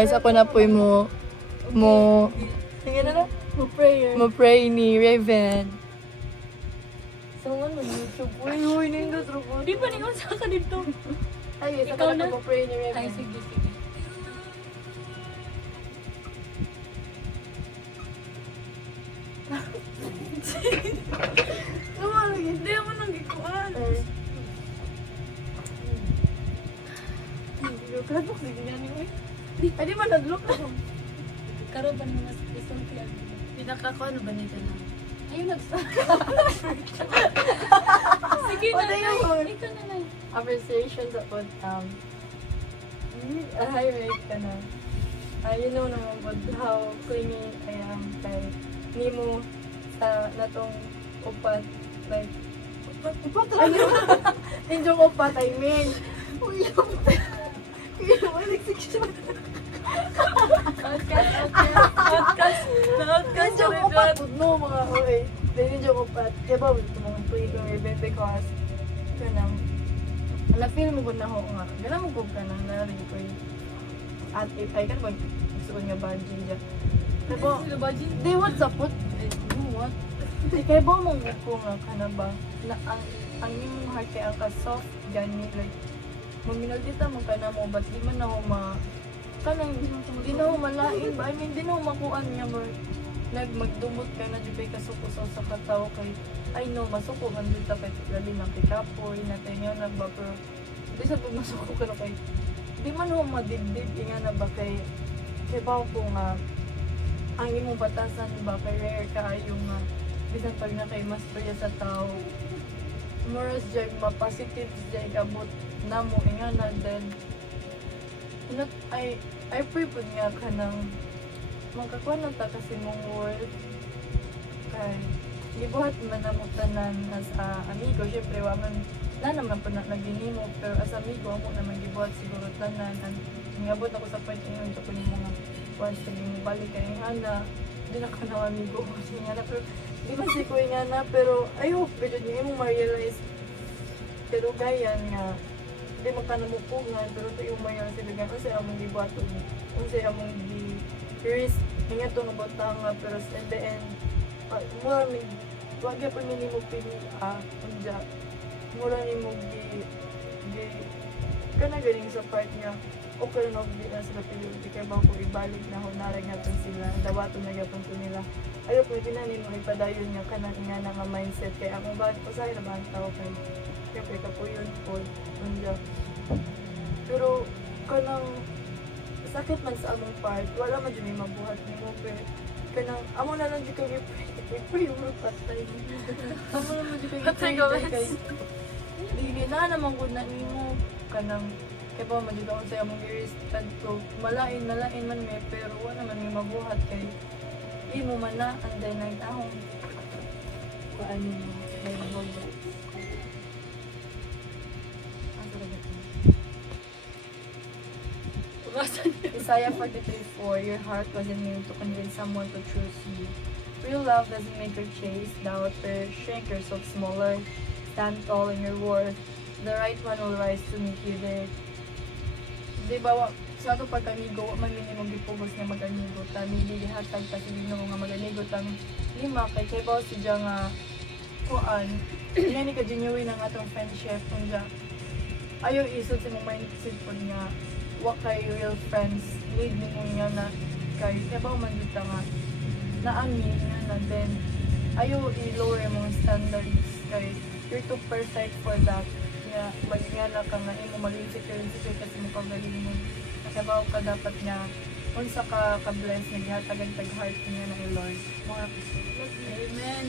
Guys, ako na po sige na. Mo pray ni Raven. So, ano, YouTube? Uy, nindot rupo. Di ba ningon sa ka dito? Ay, guys, Ikaw ako na na? mo pray ni Raven. Ay, sige, sige. Hindi ako nang gikuan. Kadok, sige nga niyo eh. Ay, di ba nag-look ako? Karoon ba naman sa isang kaya? Pinaka ko ano ba nito na? Ayun, nag-start. Sige na, Ano yun? Nay. Ikaw na, Nay. Appreciation sa pod, highlight ka na. You know naman po how clingy I am kay nimo sa natong upat, like, upat ayun. Yung upat, I mean. Uy, yung Podcast. yung upat, no, mga okay. Then yung upat, kaya ba, ito mga play ko even because, kanang, na-feel mo ko na ho nga, ganang mo ko ka nang narinig ko yung ate, ay ka naman, gusto ko nga bungee dyan. Kaya ba, di what's up, what? What? Kaya ba mong ko nga ka na ba, na ang yung heart kaya ka soft, gani, like, maminaldita mo ka na mo, but di man na ho kanang, di na ho malain ba? I mean, di na ho makuan niya mo, magdumot ka na, di ba kasukusaw sa kataw kay, I know, masuko man dito kay labi ng kikapoy, natin yun na ba, pero di sa pag masuko ka na kay, di man ho madibdib, nga na ba kay ba ko nga, ang imong batasan ba, kay rare ka yung bisan pag na kay mas priya sa tao, moras dyan, ma-positive dyan, kabot na mo, nga na, then, I pray po nga ka ng magkakuha na ta kasi mong word kay gibuhat man na mo tanan as amigo, syempre waman na naman po na naginimo, pero as amigo ako naman gibuhat siguro tanan and ngabot ako sa point ngayon sa kuning mga once na yung balik kay nga na di na ka na amigo ko nga na, pero di man si kuya nga na, pero I hope pero di mo ma-realize pero gayan nga di magkanamupungan, pero ito yung mayan sila gan kasi among gibuhat kasi among risk nga ito nga batanga, pero in the end mura ni wag pa minimo pili unja mura ni mo gi kana galing sa part nga okay na di na sila pili di kay ba ko ibalik na hunara nga to sila dawato na gyapon ko nila ayo ko ginanin mo ipadayon nga kana nga nga mindset kay ako ba usahay na ba ang tao kay siyempre kapuyon po unja pero kanang sakit man sa among part, wala man dyan may mabuhat ni mo, pero kanang, amo na lang dyan kag i-pray mo patay. Amo na man dyan kag i-pray kay dili na naman ko na nimo kanang, kaya ba man dyan ako sa among i-respect ko, malain man may, pero wala man may mabuhat kay imo man na, and then nag-ahong kuan mo, may mabuhat. Isaiah 43:4, your heart wasn't made to convince someone to choose you. Real love doesn't make her chase, doubter, shrink yourself smaller, stand tall in your worth. The right one will rise to meet you there. Diba, sa ato pagkamigo, man minimum gipugos nga mag-amigo ta, hindi hatag pa si Ginoo nga mag-amigo ta. Lima, kay ba si Diya nga, kuan, nga ni ka-genuine ang atong friendship, kung Diya, ayaw isod sa mong mindset po nga, wa kay real friends need mo nga na kay kabaw man dito nga naami nga na then ayaw i-lower mong standards kay you're too perfect for that nga magingana ka nga imo mag-insecure kasi mo kagaling mo kabaw ka dapat nga unsa ka ka-bless nga gihatagan tag heart niya na Lord mga Amen.